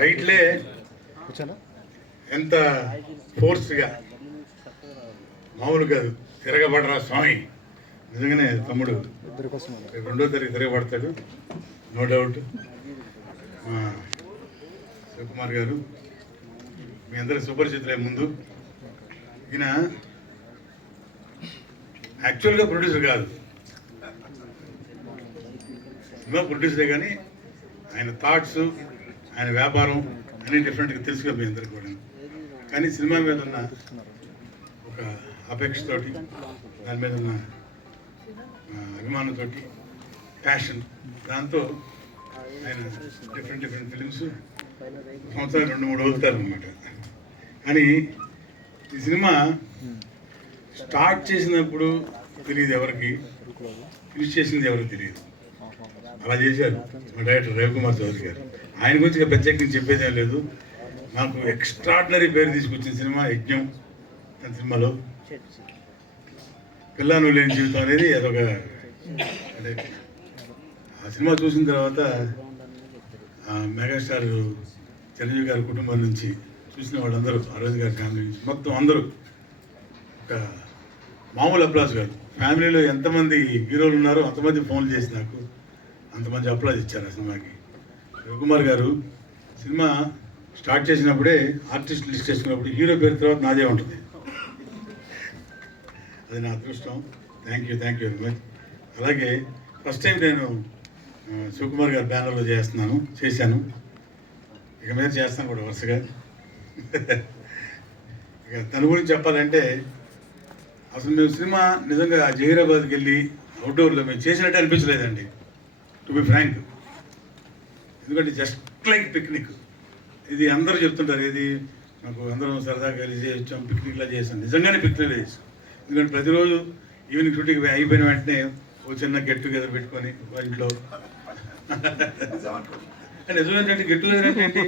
టైటిలే ఎంత ఫోర్స్గా మామూలు కాదు. తిరగబడరా స్వామి, నిజంగానే తమ్ముడు రెండో తరగతి తిరగబడతాడు, నో డౌట్. శివకుమార్ గారు మీ అందరి సుపరిచితులే. ముందు ఈయన యాక్చువల్గా ప్రొడ్యూసర్ కాదు, సినిమా ప్రొడ్యూసరే, కానీ ఆయన థాట్స్, ఆయన వ్యాపారం అన్నీ డిఫరెంట్గా తెలుసుగా మీ అందరికి కూడా. కానీ సినిమా మీద ఉన్న ఒక అపేక్షతోటి, దాని మీద ఉన్న అభిమానంతో, ప్యాషన్, దాంతో ఆయన డిఫరెంట్ ఫిలిమ్స్ సంవత్సరం 2-3 వదులుతారు అనమాట. కానీ ఈ సినిమా స్టార్ట్ చేసినప్పుడు తెలియదు ఎవరికి, ఫినిష్ చేసింది ఎవరికి తెలియదు. అలా చేశారు మా డైరెక్టర్ రవికుమార్ చౌదరి గారు. ఆయన గురించి ప్రత్యేకంగా చెప్పేదేం లేదు. నాకు ఎక్స్ట్రాడినరీ పేరు తీసుకొచ్చిన సినిమా యజ్ఞం. తన సినిమాలో పిల్లను లేని జీవితం అనేది అదొక, అంటే ఆ సినిమా చూసిన తర్వాత మెగాస్టార్ చిరంజీవి గారి కుటుంబం నుంచి చూసిన వాళ్ళందరూ, అరవింద్ గారి ఫ్యామిలీ నుంచి మొత్తం అందరూ ఒక మామూలు అప్లాస్ కాదు. ఫ్యామిలీలో ఎంతమంది హీరోలు ఉన్నారో అంతమంది ఫోన్లు చేసి నాకు అంతమంది అప్లాజ్ ఇచ్చారు ఆ సినిమాకి. రవికుమార్ గారు సినిమా స్టార్ట్ చేసినప్పుడే ఆర్టిస్ట్ లిస్ట్ చేసుకున్నప్పుడు హీరో పేరు తర్వాత నాదే ఉంటుంది. అది నా అదృష్టం. Thank you very much. అలాగే ఫస్ట్ టైం నేను శివకుమార్ గారి బ్యానర్లో చేశాను. ఇక మీద చేస్తాను కూడా వరుసగా. ఇక తన గురించి చెప్పాలంటే, అసలు మేము సినిమా నిజంగా జహీరాబాద్కి వెళ్ళి అవుట్డోర్లో మేము చేసినట్టే అనిపించలేదండి, టు బి ఫ్రాంక్. ఎందుకంటే జస్ట్ లైక్ పిక్నిక్. ఇది అందరూ చెప్తుంటారు, ఇది నాకు అందరం సరదాగా కలిసి వచ్చాం, పిక్నిక్లా చేసాం. నిజంగానే పిక్నిక్లా చేసాం. ఎందుకంటే ప్రతిరోజు ఈవినింగ్ షూటింగ్ అయిపోయిన వెంటనే ఒక చిన్న గెట్ టుగెదర్ పెట్టుకొని ఇంట్లో. నిజమేంటంటే గెట్ టుగెదర్ అంటే ఏంటి?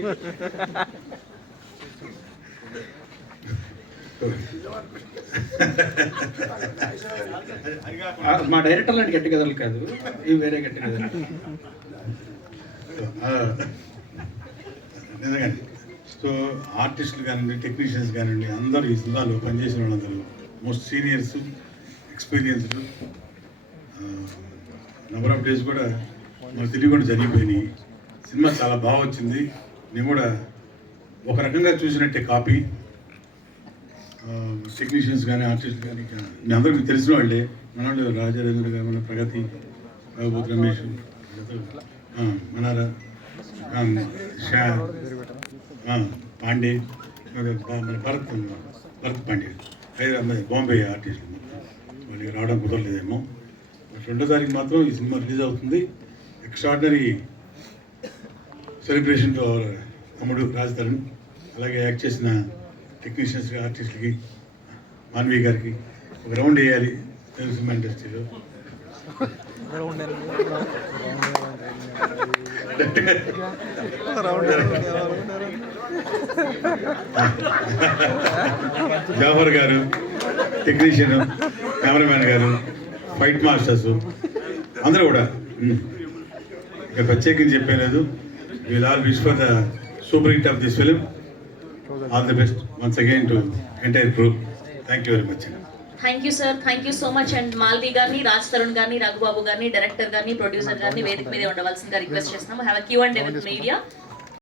మా డైరెక్టర్ లాంటి గెట్ టుగెదర్లు కాదు, ఇవి వేరే గెట్ టుగెదర్. నిజంగానే. సో ఆర్టిస్టులు కానివ్వండి, టెక్నీషియన్స్ కానివ్వండి, అందరూ ఈ సినిమాలో పనిచేసిన వాళ్ళందరూ most seniors, experienced. Number of days కూడా నాకు తెలియకుండా జరిగిపోయినాయి. సినిమా చాలా బాగా వచ్చింది. నేను కూడా ఒక రకంగా చూసినట్టే కాపీ. టెక్నీషియన్స్ కానీ, ఆర్టిస్టులు కానీ, మీ అందరూ మీకు తెలిసిన వాళ్ళే. మన వాళ్ళు రాజారేంద్ర గారు, మన ప్రగతి, రాఘవోత్ రమేష్, మనారా, షా, పాండే, మన భరత్ పాండే, హైదరాబాద్, బాంబే ఆర్టిస్టులు మొత్తం. వాళ్ళకి రావడం కుదరలేదేమో. 2వ తారీఖు మాత్రం ఈ సినిమా రిలీజ్ అవుతుంది. ఎక్స్ట్రాడినరీ సెలబ్రేషన్ టు అవర్ తమ్ముడు రాజ్ తరుణ్. అలాగే యాక్ట్ చేసిన టెక్నీషియన్స్, ఆర్టిస్టులకి, మాన్వి గారికి ఒక రౌండ్ వేయాలి తెలుగు సినిమా ఇండస్ట్రీలో. జాఫర్ గారు టెక్నీషియన్, కెమెరామ్యాన్ గారు, ఫైట్ మాస్టర్స్ అందరూ కూడా. ఇక ప్రత్యేకించి చెప్పలేదు. Will all wish for the super hit of this film. All the best once again to entire group. Thank you very much. Thank you sir, thank you so much. And Malvi గారిని, రాజ్ తరుణ్ గారిని, రఘుబాబు గారిని, director గారిని, producer గారిని వేదిక మీద ఉండవలసిందిగా request చేస్తున్నాము. Have a Q and with media.